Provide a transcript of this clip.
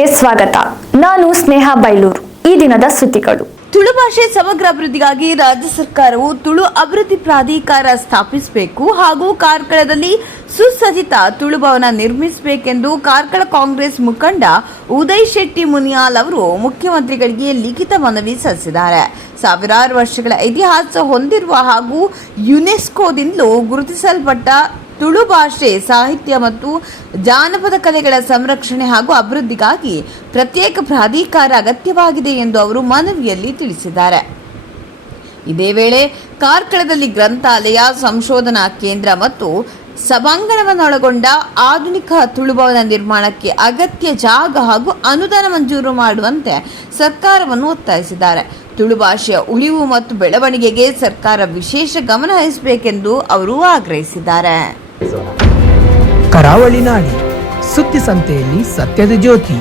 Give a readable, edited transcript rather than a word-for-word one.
ನ್ಯೂಸ್ಗೆ ಸ್ವಾಗತ. ನಾನು ಸ್ನೇಹ ಬೈಲೂರು. ಈ ದಿನದ ಸುದ್ದಿಗಳು. ತುಳು ಭಾಷೆ ಸಮಗ್ರ ಅಭಿವೃದ್ಧಿಗಾಗಿ ರಾಜ್ಯ ಸರ್ಕಾರವು ತುಳು ಅಭಿವೃದ್ಧಿ ಪ್ರಾಧಿಕಾರ ಸ್ಥಾಪಿಸಬೇಕು ಹಾಗೂ ಕಾರ್ಕಳದಲ್ಲಿ ಸುಸಜ್ಜಿತ ತುಳು ಭವನ ನಿರ್ಮಿಸಬೇಕೆಂದು ಕಾರ್ಕಳ ಕಾಂಗ್ರೆಸ್ ಮುಖಂಡ ಉದಯ್ ಶೆಟ್ಟಿ ಮುನಿಯಾಲ್ ಅವರು ಮುಖ್ಯಮಂತ್ರಿಗಳಿಗೆ ಲಿಖಿತ ಮನವಿ ಸಲ್ಲಿಸಿದ್ದಾರೆ. ಸಾವಿರಾರು ವರ್ಷಗಳ ಇತಿಹಾಸ ಹೊಂದಿರುವ ಹಾಗೂ ಯುನೆಸ್ಕೋದಿಂದಲೂ ಗುರುತಿಸಲ್ಪಟ್ಟ ತುಳು ಭಾಷೆ, ಸಾಹಿತ್ಯ ಮತ್ತು ಜಾನಪದ ಕಲೆಗಳ ಸಂರಕ್ಷಣೆ ಹಾಗೂ ಅಭಿವೃದ್ಧಿಗಾಗಿ ಪ್ರತ್ಯೇಕ ಪ್ರಾಧಿಕಾರ ಅಗತ್ಯವಾಗಿದೆ ಎಂದು ಅವರು ಮನವಿಯಲ್ಲಿ ತಿಳಿಸಿದ್ದಾರೆ. ಇದೇ ವೇಳೆ ಕಾರ್ಕಳದಲ್ಲಿ ಗ್ರಂಥಾಲಯ, ಸಂಶೋಧನಾ ಕೇಂದ್ರ ಮತ್ತು ಸಭಾಂಗಣವನ್ನೊಳಗೊಂಡ ಆಧುನಿಕ ತುಳು ಭವನ ನಿರ್ಮಾಣಕ್ಕೆ ಅಗತ್ಯ ಜಾಗ ಹಾಗೂ ಅನುದಾನ ಮಂಜೂರು ಮಾಡುವಂತೆ ಸರ್ಕಾರವನ್ನು ಒತ್ತಾಯಿಸಿದ್ದಾರೆ. ತುಳು ಭಾಷೆಯ ಉಳಿವು ಮತ್ತು ಬೆಳವಣಿಗೆಗೆ ಸರ್ಕಾರ ವಿಶೇಷ ಗಮನ ಹರಿಸಬೇಕೆಂದು ಅವರು ಆಗ್ರಹಿಸಿದ್ದಾರೆ. ಕರಾವಳಿ ನಾಡಿ ಸುದ್ದಿ ಸಂತೆಯಲ್ಲಿ ಸತ್ಯದ ಜ್ಯೋತಿ.